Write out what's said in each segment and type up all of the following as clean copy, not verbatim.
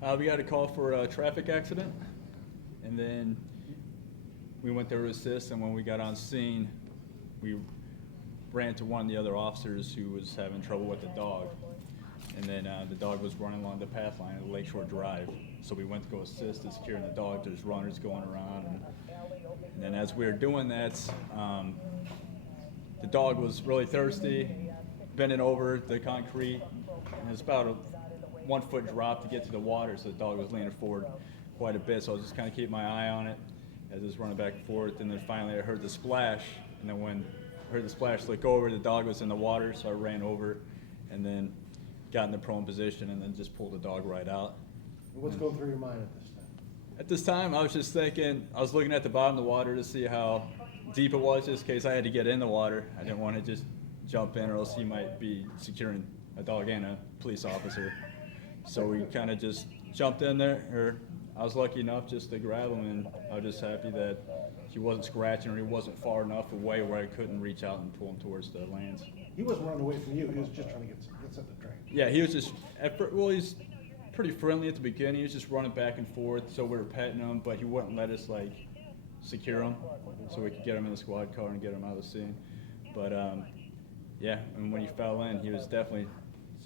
We got a call for a traffic accident, and then we went there to assist, and when we got on scene, we ran to one of the other officers who was having trouble with the dog. And then the dog was running along the path line of the Lakeshore Drive. So we went to go assist in securing the dog. There's runners going around. And then as we were doing that, the dog was really thirsty, bending over the concrete. And it was about a 1 foot drop to get to the water, so the dog was leaning forward quite a bit. So I was just kind of keeping my eye on it as it was running back and forth. And then finally I heard the splash. And then when I heard the splash look over, the dog was in the water, so I ran over and then got in the prone position and then just pulled the dog right out. What's going through your mind at this time? At this time, I was just thinking, I was looking at the bottom of the water to see how deep it was, just in case I had to get in the water. I didn't want to just jump in, or else he might be securing a dog and a police officer. So we kind of just jumped in there, or I was lucky enough just to grab him, and I was just happy that he wasn't scratching or he wasn't far enough away where I couldn't reach out and pull him towards the lands. He wasn't running away from you, he was just trying to get something to drink. Yeah, he was just, he's pretty friendly at the beginning. He was just running back and forth, so we were petting him, but he wouldn't let us, like, secure him so we could get him in the squad car and get him out of the scene. But, yeah, and when he fell in, he was definitely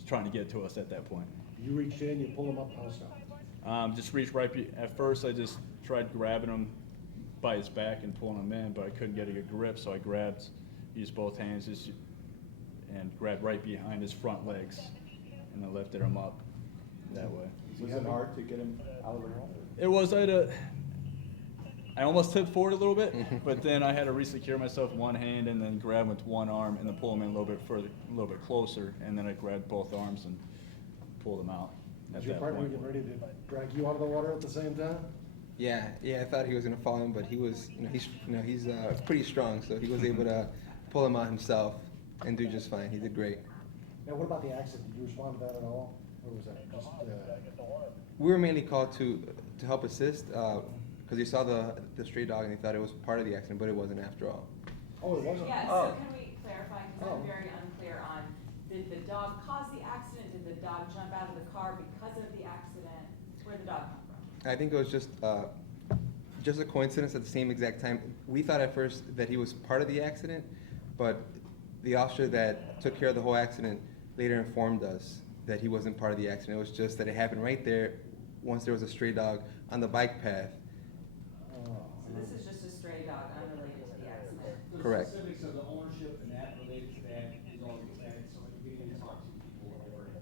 trying to get to us at that point. You reached in, you pulled him up, how so? Just reached at first I just tried grabbing him by his back and pulling him in, but I couldn't get a good grip, so I used both hands and grabbed right behind his front legs, and I lifted him up that way. Was it hard to get him out of the water? It was. I almost tipped forward a little bit, but then I had to re-secure myself with one hand and then grab him with one arm and then pull him in a little bit further, a little bit closer, and then I grabbed both arms and pulled him out. Was your partner getting ready to drag you out of the water at the same time? Yeah, I thought he was gonna fall in, but he was, he's pretty strong, so he was able to pull him out himself and do just fine. He did great. Now, what about the accident? Did you respond to that at all? Or was that just, We were mainly called to help assist, because we saw the stray dog and they thought it was part of the accident, but it wasn't after all. Oh, it wasn't? Yeah, Oh. so can we clarify, because I'm very unclear on, did the dog cause the accident? Did the dog jump out of the car because of the accident? Where'd the dog come from? I think it was just a coincidence at the same exact time. We thought at first that he was part of the accident, but the officer that took care of the whole accident later informed us that he wasn't part of the accident. It was just that it happened right there once there was a stray dog on the bike path. So this is just a stray dog unrelated to the accident? Correct. The specifics of the ownership and that related to that is all that, so if we didn't talk to people over in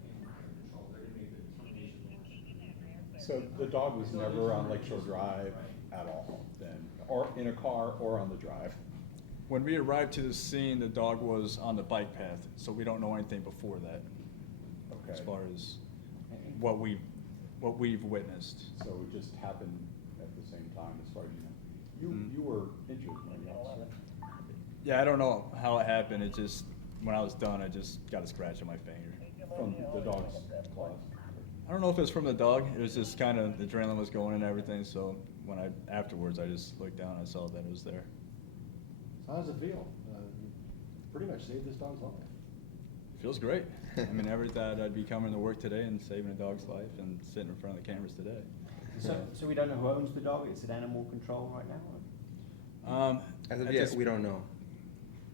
control, they're gonna make the determination of ownership. So the dog was never on Lakeshore Drive at all then, or in a car or on the drive? When we arrived to the scene, the dog was on the bike path, so we don't know anything before that, Okay. as far as what we've witnessed. So it just happened at the same time as far as you know. You were injured, weren't you, officer? Yeah, I don't know how it happened. It just, when I was done, I just got a scratch on my finger. From the dog's claws? I don't know if it was from the dog. It was just kind of, the adrenaline was going and everything, so afterwards, I just looked down and I saw that it was there. So how does it feel? You pretty much saved this dog's life. It feels great. I mean, never thought I'd be coming to work today and saving a dog's life and sitting in front of the cameras today. So we don't know who owns the dog? It's at animal control right now? As of yet, we don't know.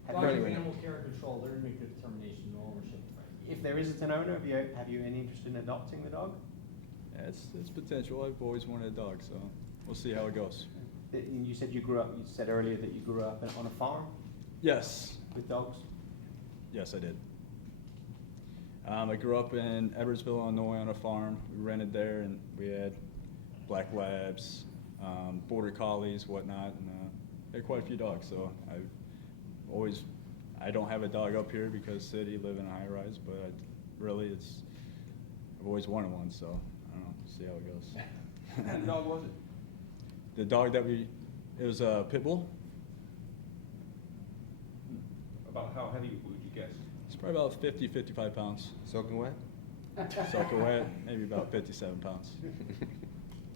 Have Well, you- animal care and control, they're gonna make the determination of ownership. If there is an owner, have you any interest in adopting the dog? Yeah, it's potential. I've always wanted a dog, so we'll see how it goes. And you said you said earlier that you grew up on a farm Yes, with dogs? yes, I did. I grew up in Edwardsville, Illinois on a farm. We rented there and we had black labs, border collies, whatnot, and had quite a few dogs. So I don't have a dog up here because city, live in a high rise, but I've always wanted one, so I don't know, see how it goes. What kind of dog was it? The dog it was a pit bull. About how heavy would you guess? It's probably about 50, 55 pounds. Soaking wet? Soaking wet, maybe about 57 pounds.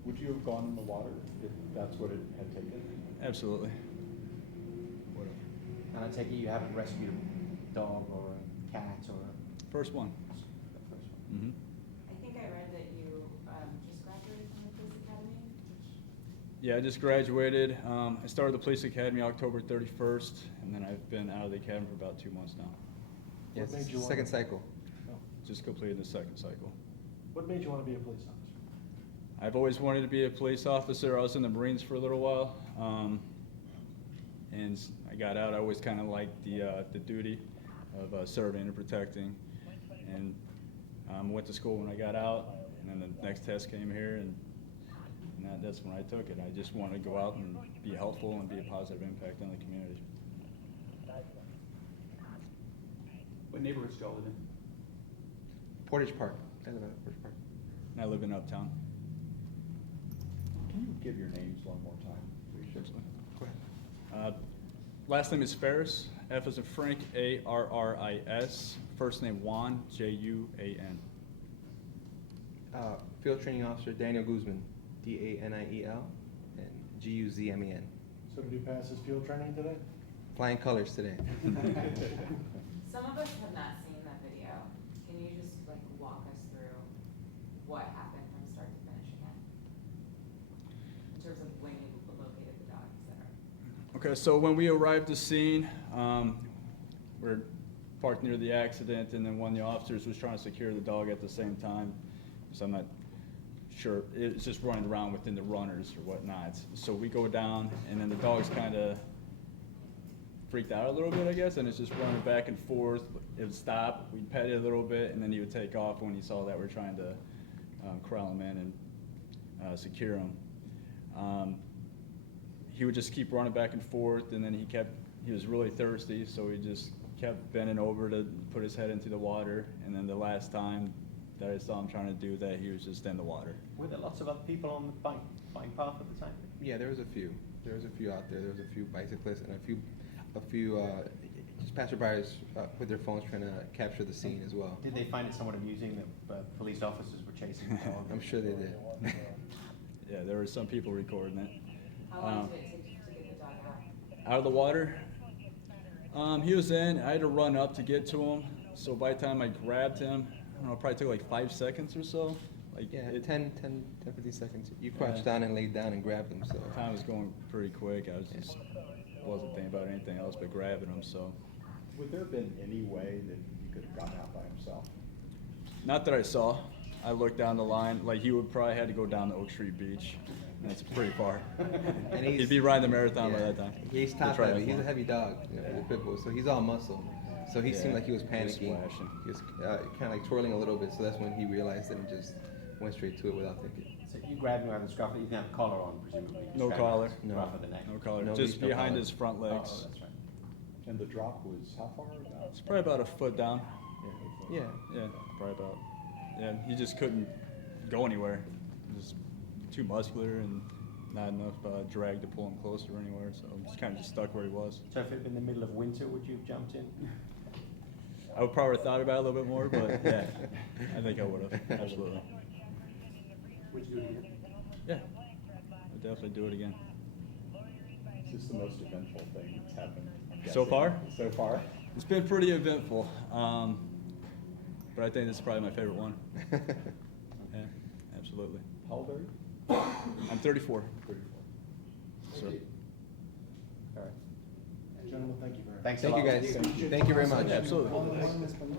Would you have gone in the water if that's what it had taken? Absolutely. And I take it you haven't rescued a dog or a cat or First one. the first one? Mm-hmm. I think I read that you just grabbed Yeah, I just graduated. I started the police academy October 31st, and then I've been out of the academy for about 2 months now. Yes, made you second wanna- cycle. Oh. Just completed the second cycle. What made you want to be a police officer? I've always wanted to be a police officer. I was in the Marines for a little while, and I got out. I always kind of liked the duty of serving and protecting, and went to school when I got out, and then the next test came here, and that's when I took it. I just wanted to go out and be helpful and be a positive impact on the community. What neighborhoods do y'all live in? Portage Park. I live at Portage Park. And I live in Uptown. Can you give your names one more time, please? Go ahead. Last name is Farris, F as in Frank, A-R-R-I-S. First name Juan, J-U-A-N. Field Training Officer Daniel Guzman, D-A-N-I-E-L, and G-U-Z-M-E-N. So did you pass his field training today? Flying colors today. Some of us have not seen that video. Can you just like walk us through what happened from start to finish again? In terms of when you located the dog, et cetera. Okay, so when we arrived at the scene, we're parked near the accident, and then one of the officers was trying to secure the dog at the same time. So I'm not sure, it's just running around within the runners or whatnot. So we go down, and then the dog's kind of freaked out a little bit, I guess, and it's just running back and forth. It would stop, we'd pet it a little bit, and then he would take off when he saw that we're trying to corral him in and secure him. He would just keep running back and forth, and then he was really thirsty, so he just kept bending over to put his head into the water, and then the last time that I saw him trying to do that, he was just in the water. Were there lots of other people on the bike path at the time? Yeah, there was a few. There was a few out there. There was a few bicyclists and a few just passerbys with their phones trying to capture the scene as well. Did they find it somewhat amusing that police officers were chasing the dog? I'm sure they did. Yeah, there were some people recording it. How long did it take you to get the dog out? Out of the water, he was in. I had to run up to get to him, so by the time I grabbed him, I don't know, it probably took like 5 seconds or so. Like Yeah, it, 10, 15 seconds. You crouched down and laid down and grabbed them, so. time was going pretty quick. I wasn't thinking about anything else but grabbing him. So, Would there have been any way that he could have gotten out by himself? not that I saw. I looked down the line. Like he would probably had to go down to Oak Street Beach. And that's pretty far. And He'd be riding the marathon by yeah, that time. He's The top heavy. He's a triathlon. heavy dog, you know, the pit bull, so he's all muscle. So he Yeah, seemed like he was he was panicking. splashing. He was kind of like twirling a little bit, so that's when he realized it and just went straight to it without thinking. So you grabbed him out of the scruff, you didn't have a collar on, presumably? You just No grabbed him out collar. of the No. Scruff of the neck? No collar, No just leash, no behind collar. his front Oh, legs. that's right. And the drop was how far about? It's probably about a foot down. Yeah. Yeah, probably about. Yeah, he just couldn't go anywhere. He was too muscular and not enough drag to pull him closer anywhere, so he's kind of just stuck where he was. So if it had been the middle of winter, would you have jumped in? I would probably have thought about it a little bit more, but yeah, I think I would have, absolutely. Would you do it again? Yeah, I'd definitely do it again. Is this the most eventful thing that's happened? I'm So guessing? far? So far? It's been pretty eventful, but I think this is probably my favorite one. Yeah, absolutely. How old are you? I'm 34. 34. So. All right. Gentlemen, thank you very much. Thanks a Thank lot. you guys. Thank you very much. Absolutely.